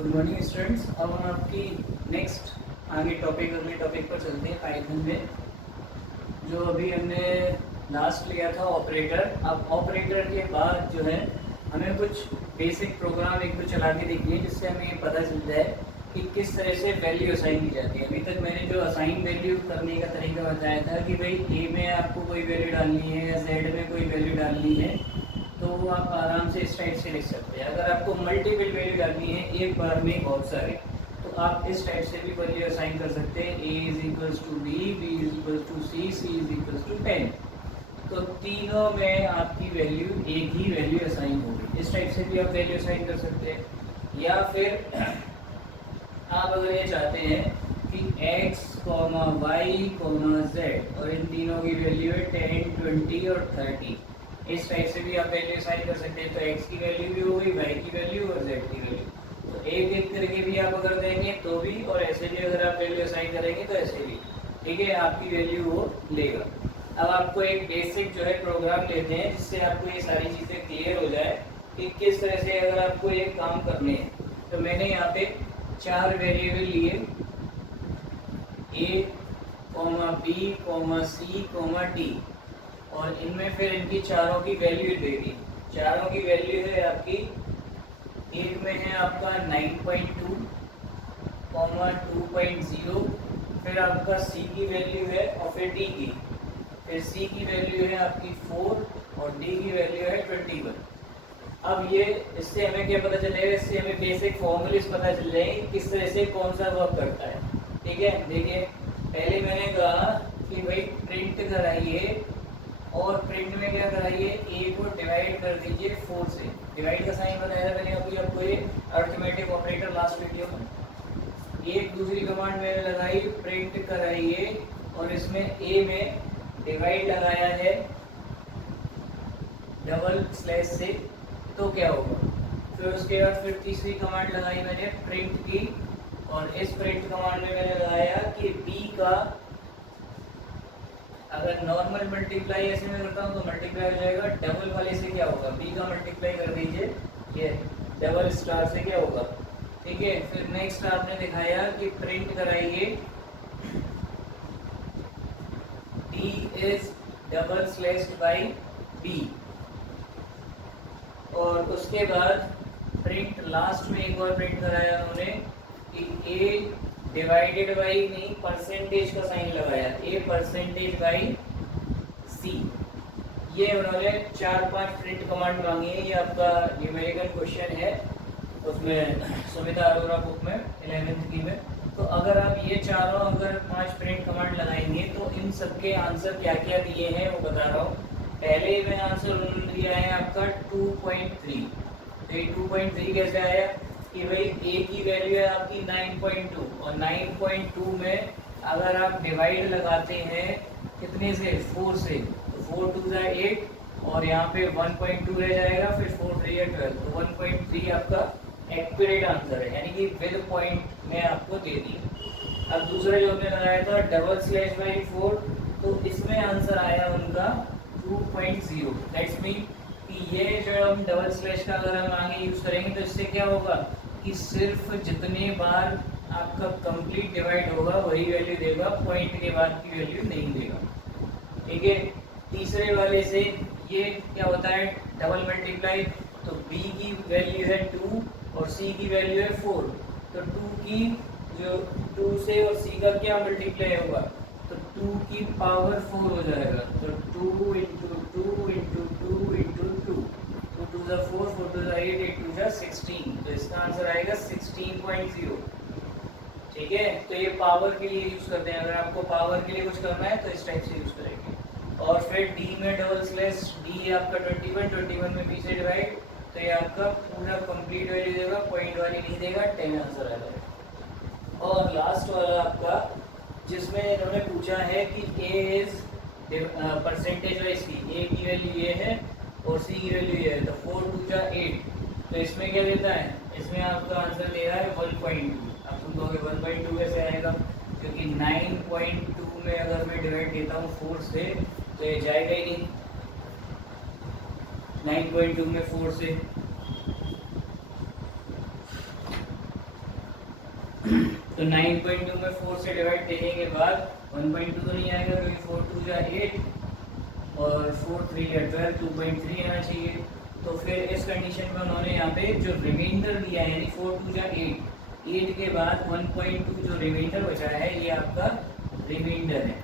Good morning students. अब हम आपकी नेक्स्ट अगले टॉपिक पर चलते हैं पाइथन में। जो अभी हमने लास्ट लिया था ऑपरेटर। अब ऑपरेटर के बाद जो है हमें कुछ बेसिक प्रोग्राम एक तो चला के देखिए जिससे हमें ये पता चल जाए कि किस तरह से वैल्यू असाइन की जाती है। अभी तक मैंने जो असाइन वैल्यू करने का तरीका बताया था कि भाई ए में आपको कोई वैल्यू डालनी है या जेड में कोई वैल्यू डालनी है, तो वो आप आराम से इस टाइप से लिख सकते हैं। अगर आपको मल्टीपल वैल्यू डालनी है एक बार में बहुत सारे, तो आप इस टाइप से भी वैल्यू असाइन कर सकते हैं। A is equals to B, B is equals to C, C is equals to 10। तो तीनों में आपकी वैल्यू एक ही वैल्यू असाइन होगी। इस टाइप से भी आप वैल्यू असाइन कर सकते हैं। या फिर आप अगर ये चाहते हैं कि x, y, z और इन तीनों की वैल्यू है 10, 20 और 30, इस टाइप से भी आप वैल्यू असाइन कर सकते हैं। तो x की वैल्यू भी हो गई, y की वैल्यू और z की वैल्यू। तो एक एक करके भी आप अगर देंगे तो भी, और ऐसे भी अगर आप वैल्यू असाइन करेंगे तो ऐसे भी, ठीक है, आपकी वैल्यू वो लेगा। अब आपको एक बेसिक जो है प्रोग्राम लेते हैं जिससे आपको ये सारी चीज़ें क्लियर हो जाए कि किस तरह से अगर आपको एक काम करने हैं। तो मैंने यहाँ पे 4 वेरिएबल लिए, a, b, c, d, और इनमें फिर इनकी चारों की वैल्यू दे दी। चारों की वैल्यू है आपकी, एक में है आपका 9.2, 2.0, फिर आपका c की वैल्यू है और फिर d की, फिर c की वैल्यू है आपकी 4 और d की वैल्यू है 21। अब ये इससे हमें क्या पता चलेगा, इससे हमें बेसिक फॉर्मूलेस पता चल जाएंगे किस तरह से कौन सा वर्क करता है। ठीक है, देखिए पहले मैंने कहा कि भाई प्रिंट कराइए, और प्रिंट में क्या कराइए, ए को डिवाइड कर दीजिए 4 से। डिवाइड का साइन बताया था मैंने अभी आपको ये अरिथमेटिक ऑपरेटर लास्ट वीडियो में। एक दूसरी कमांड मैंने लगाई प्रिंट कराइए, और इसमें ए में डिवाइड लगाया है डबल स्लैश से, तो क्या होगा। फिर उसके बाद फिर तीसरी कमांड लगाई मैंने प्रिंट की, और इस प्रिंट कमांड में मैंने लगाया कि b का अगर नॉर्मल मल्टीप्लाई ऐसे में करता हूँ तो मल्टीप्लाई हो जाएगा, डबल वाले से क्या होगा, b का मल्टीप्लाई कर दीजिए ये डबल स्टार से क्या होगा। ठीक है, फिर नेक्स्ट आपने दिखाया कि प्रिंट कराइए d is double slashed by b, और उसके बाद प्रिंट लास्ट में एक और प्रिंट कराया उन्होंने कि a डिवाइडेड बाई, नहीं परसेंटेज का साइन लगाया, a परसेंटेज बाई c। ये उन्होंने 4-5 प्रिंट कमांड मांगी है। ये आपका न्यूमेरिकल क्वेश्चन है उसमें सुमिता अरोरा बुक में 11th की में। तो अगर आप ये चारों अगर 5 प्रिंट कमांड लगाएंगे तो इन सबके आंसर क्या क्या दिए हैं वो बता रहा हूँ। पहले में आंसर उन्होंने दिया है आपका 2.3। तो ये 2.3 कैसे आया कि भाई a की वैल्यू है आपकी 9.2, और 9.2 में अगर आप डिवाइड लगाते हैं कितने से, 4 से, तो 4 2 जा 8, और यहाँ पे 1.2 रह जाएगा, फिर 4 3 या 12, तो 1.3 आपका एक्यूरेट आंसर है, यानी कि विद पॉइंट में आपको दे दी। अब दूसरा जो हमने लगाया था डबल स्लैश बाई 4, तो इसमें आंसर आया उनका 2.0। दैट्स मीन कि ये जो हम डबल स्लैश का अगर हम आगे यूज़ करेंगे तो इससे क्या होगा कि सिर्फ जितने बार आपका कंप्लीट डिवाइड होगा वही वैल्यू देगा, पॉइंट के बाद की वैल्यू नहीं देगा। ठीक है, तीसरे वाले से ये क्या होता है डबल मल्टीप्लाई, तो b की वैल्यू है 2 और c की वैल्यू है 4, तो 2 की जो 2 से और c का क्या मल्टीप्लाई होगा, तो 2 की पावर 4 हो जाएगा, तो 2 इंटू 2 इंटू 2 इंटू 2, 2 2 जा 4, 4 2 जा 8, 8 2 जा 16, तो इसका आंसर आएगा 16.0। ठीक है, तो ये पावर के लिए यूज़ करते हैं। अगर आपको पावर के लिए कुछ करना है तो इस टाइप से यूज़ करेंगे। और फिर d में डबल स्लैश, d आपका 21, 21 में b से डिवाइड, तो ये आपका पूरा कंप्लीट वैल्यू देगा, पॉइंट वाली नहीं देगा, 10 आंसर आ जाएगा। और लास्ट वाला आपका जिसमें इन्होंने पूछा है कि a is percentage wise c, a की वैल्यू ये है और c की वैल्यू ये है, तो 4 2 जा 8, तो इसमें क्या देता है, इसमें आपका आंसर दे रहा है 1.2। अब तुम कहोगे 1.2 कैसे आएगा, क्योंकि 9.2 में अगर मैं डिवाइड देता हूँ 4 से तो ये जाएगा ही नहीं, 9.2 में 4 से तो 9.2 में 4 से डिवाइड देने के बाद 1.2 तो नहीं आएगा क्योंकि 4 2 जा 8 और 4 3 या 12, 2.3 आना चाहिए। तो फिर इस कंडीशन में उन्होंने यहाँ पे जो रिमाइंडर दिया है यानी 4 2 जा 8 के बाद 1.2 जो रिमाइंडर बचा है ये आपका रिमाइंडर है।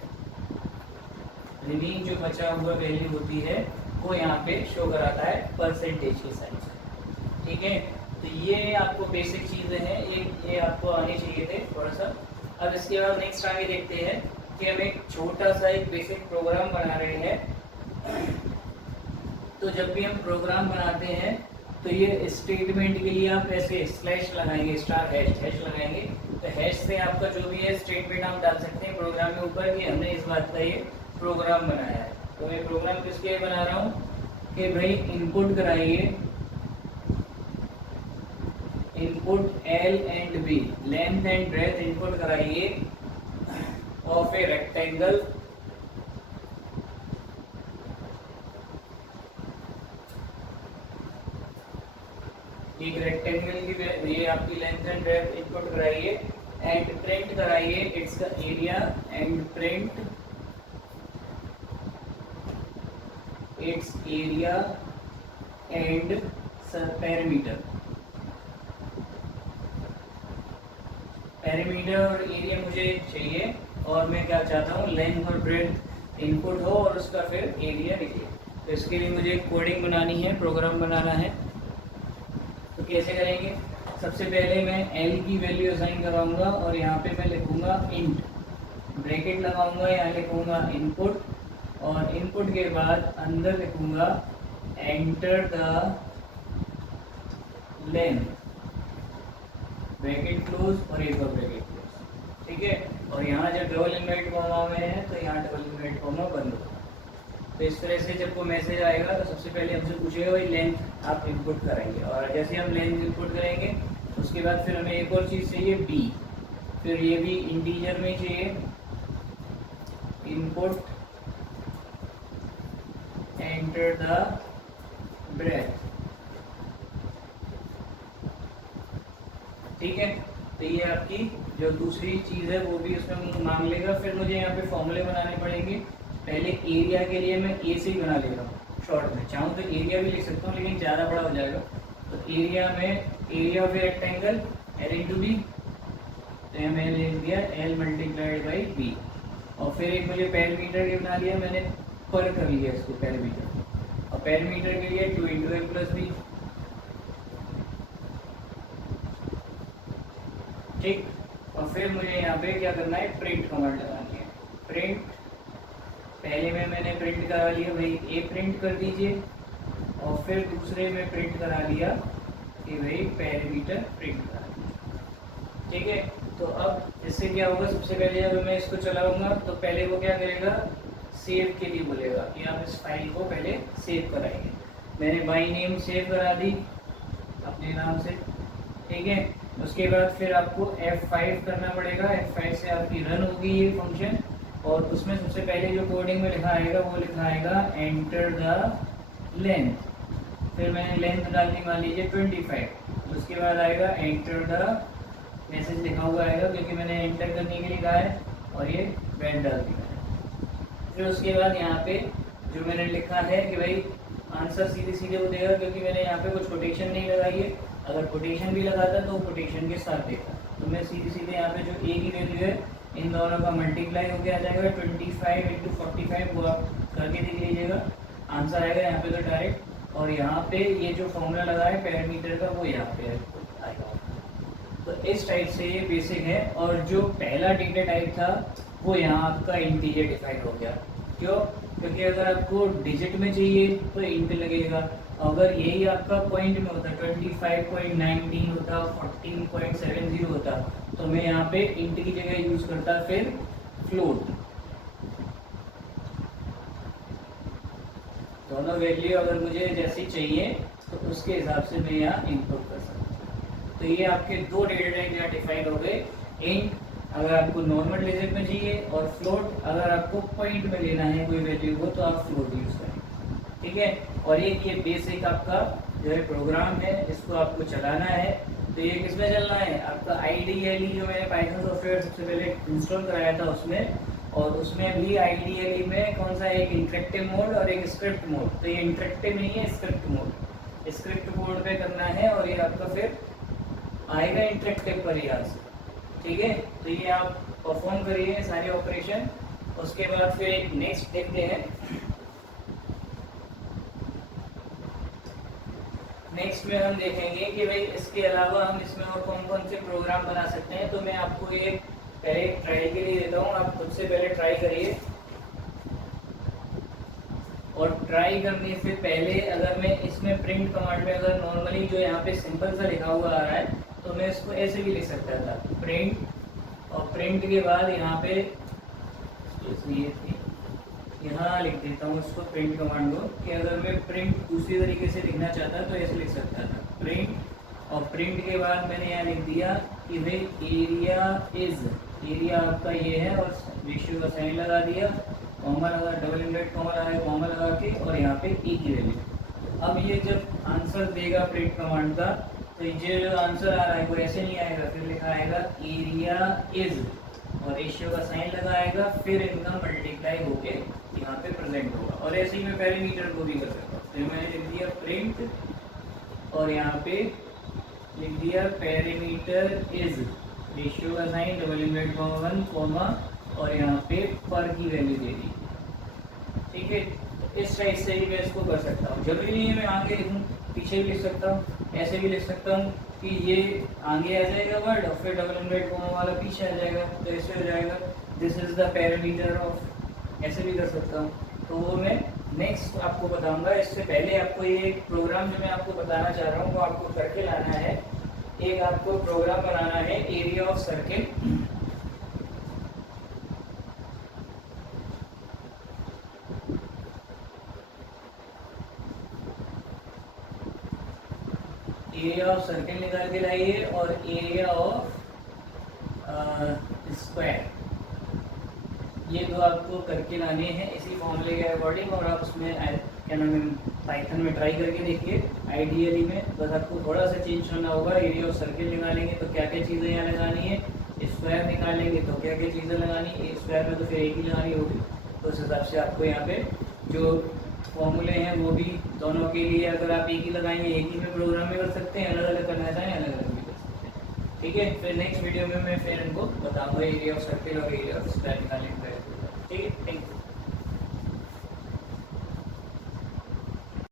रिमेन जो बचा हुआ वैल्यू होती है वो यहाँ पे शो कराता है परसेंटेज के साइन से। ठीक है, तो ये आपको बेसिक चीज़ें हैं, ये आपको आने चाहिए थे थोड़ा सा। अब इसके बाद नेक्स्ट आगे देखते हैं कि हम एक छोटा सा एक बेसिक प्रोग्राम बना रहे हैं। तो जब भी हम प्रोग्राम बनाते हैं तो ये स्टेटमेंट के लिए आप ऐसे स्लैश लगाएंगे, स्टार हैश लगाएंगे। तो हैश से आपका जो भी है स्टेटमेंट आप डाल सकते हैं प्रोग्राम के ऊपर कि हमने इस बात का ये प्रोग्राम बनाया है। तो मैं प्रोग्राम किसके लिए बना रहा हूँ कि भाई इनपुट कराइए, input L and B, length and breadth input कराइए ऑफ ए रेक्टेंगल एक रेक्टेंगल की ये आपकी लेंथ एंड ब्रेथ इनपुट कराइए एंड प्रिंट कराइए its the area and print its area and perimeter. Perimeter और एरिया मुझे चाहिए और मैं क्या चाहता हूँ लेंथ और ब्रेथ इनपुट हो और उसका फिर एरिया निकले। तो इसके लिए मुझे कोडिंग बनानी है, प्रोग्राम बनाना है। तो कैसे करेंगे? सबसे पहले मैं एल की वैल्यू असाइन कराऊंगा और यहाँ पे मैं लिखूंगा इंट, ब्रैकेट लगाऊंगा, यहाँ लिखूंगा इनपुट और इनपुट के बाद अंदर लिखूंगा enter the length, bracket close और एक और ब्रैकेट क्लोज। ठीक है, और यहाँ जब डबल इन्वर्ट कॉमा में है तो यहाँ डबल इन्वर्ट कॉमा बंद होगा। तो इस तरह से जब वो मैसेज आएगा तो सबसे पहले हमसे पूछेगा भाई लेंथ आप इनपुट कराएंगे और जैसे हम लेंथ इनपुट करेंगे उसके बाद फिर हमें एक और चीज़ चाहिए बी, फिर ये भी इंटीजर में चाहिए इनपुट एंटर द ब्रेथ। ठीक है, तो ये आपकी जो दूसरी चीज़ है वो भी उसमें मांग लेगा। फिर मुझे यहाँ पे फॉर्मूले बनाने पड़ेंगे। पहले एरिया के लिए मैं ए से ही बना ले रहा हूँ शॉर्ट में, चाहूँ तो एरिया भी लिख सकता हूँ लेकिन ज़्यादा बड़ा हो जाएगा। तो एरिया में area of a rectangle L into B, तो मैंने लिख दिया एल मल्टीप्लाइड बाई बी। और फिर एक मुझे पेरीमीटर के बना लिया मैंने, पर कर लिया इसको पेरीमीटर, और पेरीमीटर के लिए 2 इंटू एल प्लस बी। ठीक, और फिर मुझे यहाँ पे क्या करना है प्रिंट कमांड लगानी है। प्रिंट पहले में मैंने प्रिंट करा लिया भाई ए प्रिंट कर दीजिए और फिर दूसरे में प्रिंट करा लिया कि भाई पेरीमीटर प्रिंट करा दिया। ठीक है, तो अब इससे क्या होगा, सबसे पहले जब मैं इसको चलाऊंगा तो पहले वो क्या करेगा सेव के लिए बोलेगा कि आप इस फाइल को पहले सेव कराएंगे। मैंने बाई नेम सेव करा दी अपने नाम से। ठीक है, उसके बाद फिर आपको F5 करना पड़ेगा। F5 से आपकी रन होगी ये फंक्शन और उसमें सबसे पहले जो कोडिंग में लिखा आएगा वो लिखा आएगा एंटर द लेंथ। फिर मैंने लेंथ डाल दी मान लीजिए 25। उसके बाद आएगा एंटर द मैसेज लिखा हुआ आएगा क्योंकि मैंने एंटर करने के लिए कहा है और ये ब्रेथ डाल दी मैंने। फिर उसके बाद यहाँ पे जो मैंने लिखा है कि भाई आंसर सीधे सीधे वो देगा क्योंकि मैंने यहाँ पे कुछ कोटेशन नहीं लगाई है। अगर कोटेशन भी लगाता तो कोटेशन के साथ देता। तो मैं सीधे सीधे यहाँ पे जो ए की वैल्यू है इन दोनों का मल्टीप्लाई होकर आ जाएगा 25 इंटू 45, वो आप करके देख लीजिएगा आंसर आएगा यहाँ पे तो डायरेक्ट। और यहाँ पे ये जो फॉर्मूला लगा है पेरीमीटर का वो यहाँ पे आएगा। तो इस टाइप से ये बेसिक है। और जो पहला डेटा टाइप था वो यहाँ आपका इंटीजर डिफाइन हो गया। क्यों? क्योंकि अगर आपको डिजिट में चाहिए तो इंट लगेगा, अगर यही आपका पॉइंट में होता 25.19 होता 14.70 होता तो मैं यहाँ पे इंट की जगह यूज करता फिर फ्लोट। दोनों वैल्यू अगर मुझे जैसी चाहिए तो उसके हिसाब से मैं यहाँ इनपुट कर सकता हूँ। तो ये आपके दो डेटा टाइप यहाँ डिफाइन हो गए, इंट अगर आपको नॉर्मल डिजिट में चाहिए और फ्लोट अगर आपको पॉइंट में लेना है कोई वैल्यू को तो आप फ्लोट यूज करें। ठीक है, और एक ये बेसिक आपका जो है प्रोग्राम है, इसको आपको चलाना है तो ये किसमें चलना है आपका आईडीएलई, जो मैंने पाइथन सॉफ्टवेयर सबसे पहले इंस्टॉल कराया था उसमें, और उसमें भी आईडीएलई में कौन सा, एक इंटरेक्टिव मोड और एक स्क्रिप्ट मोड। तो ये इंटरेक्टिव नहीं है, स्क्रिप्ट मोड, स्क्रिप्ट मोड पे करना है और ये आपका फिर आएगा इंटरेक्टिव पर यहाँ से। ठीक है, तो ये आप परफॉर्म करिए सारे ऑपरेशन। उसके बाद फिर एक नेक्स्ट देखते हैं। नेक्स्ट में हम देखेंगे कि भाई इसके अलावा हम इसमें और कौन कौन से प्रोग्राम बना सकते हैं। तो मैं आपको ये पहले ट्राई के लिए देता हूँ, आप खुद से पहले ट्राई करिए। और ट्राई करने से पहले अगर मैं इसमें प्रिंट कमांड में अगर नॉर्मली जो यहाँ पे सिंपल सा लिखा हुआ आ रहा है तो मैं इसको ऐसे भी लिख सकता था, प्रिंट, और प्रिंट के बाद यहाँ पे यहाँ लिख देता हूँ इसको प्रिंट कमांड को, कि अगर मैं प्रिंट दूसरी तरीके से लिखना चाहता तो ऐसे लिख सकता था, प्रिंट, और प्रिंट के बाद मैंने यहाँ लिख दिया कि भाई एरिया इज, एरिया आपका ये है, और रेशियो का साइन लगा दिया, कॉमा लगा, डबल इनवर्ट कॉमा लगा, कॉमा लगा के, और यहाँ पे ई की वैल्यू। अब ये जब आंसर देगा प्रिंट कमांड का, तो ये जो आंसर आ रहा है वो ऐसे नहीं आएगा, फिर लिखा आएगा एरिया इज, और रेशियो का साइन लगाएगा, फिर इनका मल्टीप्लाई होके यहाँ पे प्रेजेंट होगा। और ऐसे ही मैं पैरामीटर को भी कर सकता हूँ। तो मैंने लिख दिया प्रिंट, और यहाँ पे लिख दिया पैरामीटर इज, रेशियो का sine, double inverted comma 1 comma, और यहाँ पे पर की वैल्यू दे दी। ठीक है, तो इस टाइप से ही मैं इसको कर सकता हूँ। जरूरी नहीं है मैं आगे लिखूँ, पीछे भी लिख सकता हूँ, ऐसे भी लिख सकता हूँ कि ये आगे आ जाएगा वर्ड और फिर डबल इनवर्ट कॉमा वाला पीछे आ जाएगा, तो ऐसे हो जाएगा this is the parameter of, ऐसे भी कर सकता हूँ। तो वो मैं नेक्स्ट आपको बताऊंगा। इससे पहले आपको ये प्रोग्राम जो मैं आपको बताना चाह रहा हूँ वो आपको करके लाना है। एक आपको प्रोग्राम बनाना है area of circle. Area of circle निकाल के लाइए और एरिया ऑफ स्क्वायर, ये दो आपको करके लाने हैं इसी फॉर्मूले के अकॉर्डिंग। और आप उसमें क्या नाम है पाइथन में ट्राई करके देखिए आईडीएलई में। बस आपको थोड़ा सा चेंज करना होगा। एरिया ऑफ सर्किल निकालेंगे तो क्या क्या चीज़ें यहाँ लगानी है, स्क्वायर निकालेंगे तो क्या क्या चीज़ें लगानी है, स्क्वायर में तो फिर एक ही लगानी होगी। तो उस हिसाब से आपको यहाँ पे जो फॉर्मूले हैं वो भी दोनों के लिए अगर आप एक ही लगाएंगे एक ही में प्रोग्राम में कर सकते हैं, अलग अलग करना चाहें अलग अलग भी कर सकते हैं। ठीक है, फिर नेक्स्ट वीडियो में मैं फिर इनको बताऊंगा एरिया ऑफ सर्किल और एरिया ऑफ स्क्वायर निकालने का। ठीक है, थैंक यू।